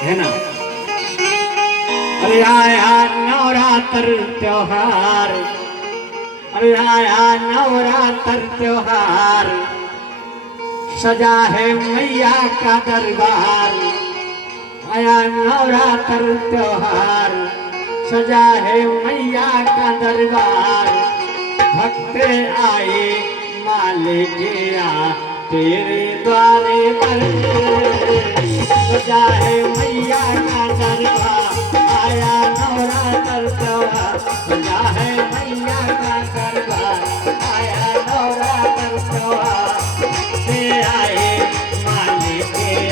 है ना। अरे आया नवरात्र त्योहार, अरे आया नवरात्र त्योहार, सजा है मैया का दरबार। आया नवरात्र त्योहार, सजा है मैया का दरबार। भक्त आए माले गया तेरे द्वारे पर, सजा है मैया का दरबार। आया नवरात्र त्योहार, सजा है मैया का दरबार। आया नवरात्र त्योहार, भक्त आए माले गया